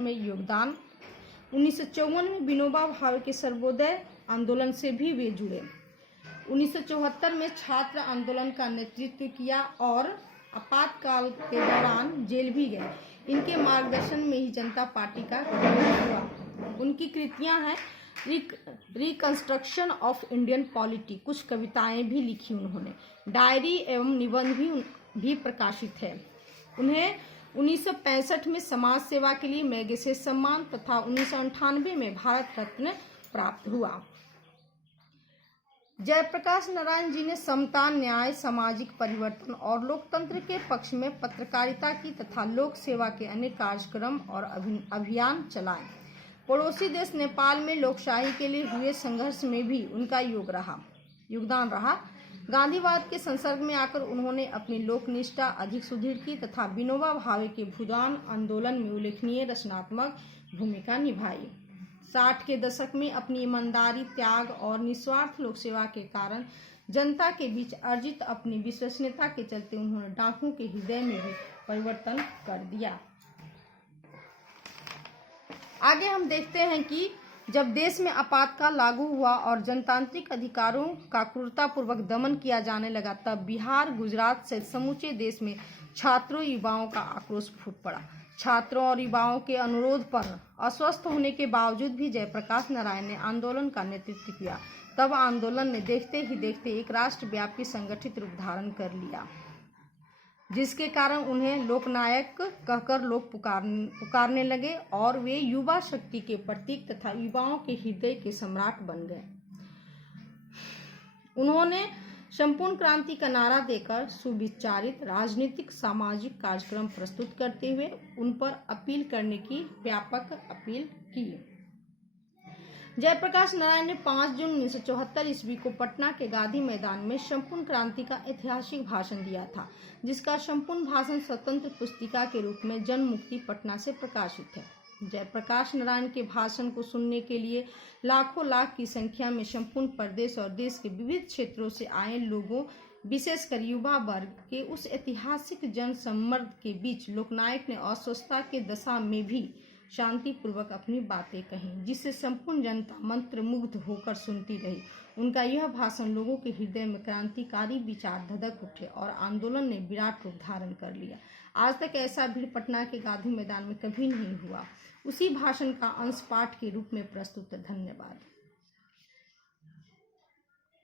में योगदान। 1954 में विनोबा भावे के सर्वोदय आंदोलन से भी वे जुड़े। 1974 में छात्र आंदोलन का नेतृत्व किया और आपातकाल के दौरान जेल भी गए। इनके मार्गदर्शन में ही जनता पार्टी का गठन हुआ। उनकी कृतियां हैं रिकंस्ट्रक्शन ऑफ इंडियन पॉलिटी, कुछ कविताएं भी लिखी उन्होंने, डायरी एवं निबंध भी प्रकाशित है। उन्हें 1965 में समाज सेवा के लिए मैगसेसे सम्मान तथा 1998 में भारत रत्न प्राप्त हुआ। जयप्रकाश नारायण जी ने समता, न्याय, सामाजिक परिवर्तन और लोकतंत्र के पक्ष में पत्रकारिता की तथा लोक सेवा के अनेक कार्यक्रम और अभियान चलाए। पड़ोसी देश नेपाल में लोकशाही के लिए हुए संघर्ष में भी उनका योगदान रहा। गांधीवाद के संसर्ग में आकर उन्होंने अपनी लोकनिष्ठा अधिक सुदृढ़ की तथा विनोबा भावे के भूदान आंदोलन में उल्लेखनीय रचनात्मक भूमिका निभाई। 60 के दशक में अपनी ईमानदारी, त्याग और निस्वार्थ लोक सेवा के कारण जनता के बीच अर्जित अपनी विश्वसनीयता के चलते उन्होंने डाकुओं के हृदय में भी परिवर्तन कर दिया। आगे हम देखते हैं कि जब देश में आपातकाल लागू हुआ और जनतांत्रिक अधिकारों का क्रूरतापूर्वक दमन किया जाने लगा, तब बिहार, गुजरात सहित समूचे देश में छात्रों, युवाओं का आक्रोश फूट पड़ा। छात्रों और युवाओं के अनुरोध पर अस्वस्थ होने के बावजूद भी जयप्रकाश नारायण ने आंदोलन का नेतृत्व किया। तब आंदोलन ने देखते ही देखते एक राष्ट्रव्यापी संगठित रूप धारण कर लिया, जिसके कारण उन्हें लोकनायक कहकर लोग पुकारने लगे और वे युवा शक्ति के प्रतीक तथा युवाओं के हृदय के सम्राट बन गए। उन्होंने संपूर्ण क्रांति का नारा देकर सुविचारित राजनीतिक सामाजिक कार्यक्रम प्रस्तुत करते हुए उन पर अपील करने की व्यापक अपील की। जयप्रकाश नारायण ने 5 जून 1974 ईस्वी को पटना के गांधी मैदान में संपूर्ण क्रांति का ऐतिहासिक भाषण दिया था, जिसका संपूर्ण भाषण स्वतंत्र पुस्तिका के रूप में जन मुक्ति पटना से प्रकाशित है। जयप्रकाश नारायण के भाषण को सुनने के लिए लाखों लाख की संख्या में संपूर्ण प्रदेश और देश के विविध क्षेत्रों से आए लोगों, विशेषकर युवा वर्ग के उस ऐतिहासिक जन सम्मर्द के बीच लोकनायक ने अस्वस्थता के दशा में भी शांतिपूर्वक अपनी बातें कहीं, जिससे संपूर्ण जनता मंत्रमुग्ध होकर सुनती रही। उनका यह भाषण लोगों के हृदय में क्रांतिकारी विचार धधक उठे और आंदोलन ने विराट रूप धारण कर लिया। आज तक ऐसा भीड़ पटना के गांधी मैदान में कभी नहीं हुआ। उसी भाषण का अंश पाठ के रूप में प्रस्तुत है। धन्यवाद।